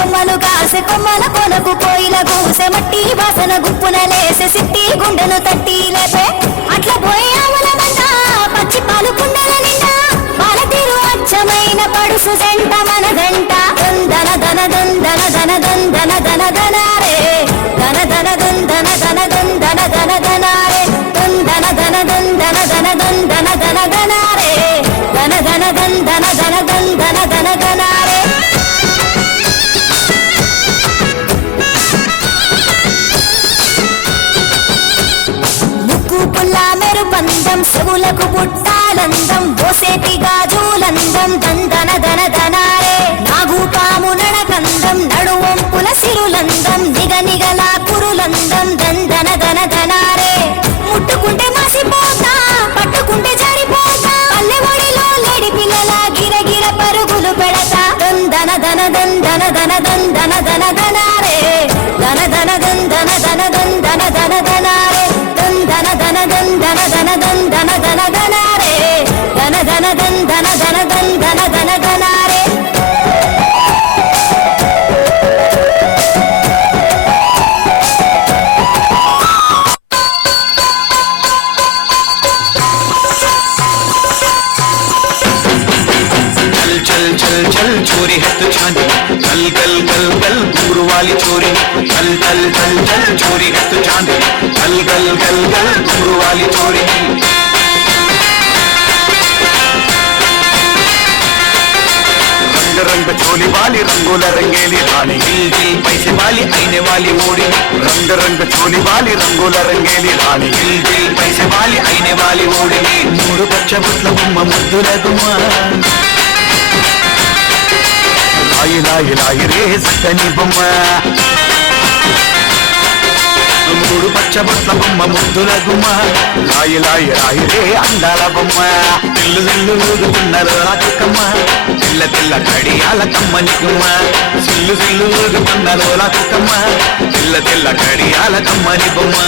కొమ్మలు కాసే కొమ్మల కొనకు కోయిల కూసే మట్టి వాసన గుప్పున లేసే సిట్టి గుండెను తట్టి లేపే అట్లా పోయి ఆవులమంట పచ్చి పాలు కుండల నిండా పాల తీరు అచ్చమైన పడుసు జంట మనదంట దందన దన దందన దన దందన దన దనారే దన దన దందన దన దందన దన దనారే దందన దన దందన దన దందన దన దనారే దన దన దందన దన దందన దన దనారే మెరుపందం చెవులకు పుట్టాలందం బోసేటి గాజులందం దందన దన దనారే నాగు పాము నడకందం నడువంపుల సిరులందం నిగనిగల కురులందం దందన దన దనారే ముట్టుకుంటే మాసిపోతా పట్టుకుంటే జారిపోతా పల్లె ఒడిలో లేడి పిల్లల గిరగిర పరుగులు పెడతా దందన దన దందన దన దందన దన దనారే దన దన దందన దన దందన దన దనారే దందన దన దందన దన దందన దన దనారే దన దన దందన దన దందన దన దనారే चल चोरी है तो चांदी कल कल कल कल दूर वाली चोरी चल चल चल चल चोरी है तो चांदी कल कल कल कल दूर वाली चोरी रंग रंग चोली वाली रंगोला रंगेली रानी दिल दिल पैसे वाली आईने वाली मोड़ी रंग रंग चोली वाली रंगोला रंगेली रानी दिल दिल पैसे वाली आईने वाली मोड़ी मूడు పచ్చ బుట్ల బొమ్మ ముద్దుల గుమ్మ లాయి లాయి లాయి రే సక్కని బొమ్మ మూడు పచ్చ బొట్ల బొమ్మ ముద్దుల గుమ్మ లాయి లాయి లాయి రే అందాల బొమ్మ తిల్లు తిల్లు ఊగుతున్నారు రాకుకమ్మ తెల్ల తెల్ల కడియాల కమ్మని గుమ్మ సిల్లు సిల్లు ఊగుతున్నారు రాకుకమ్మ తెల్ల తెల్ల కడియాల కమ్మని బొమ్మ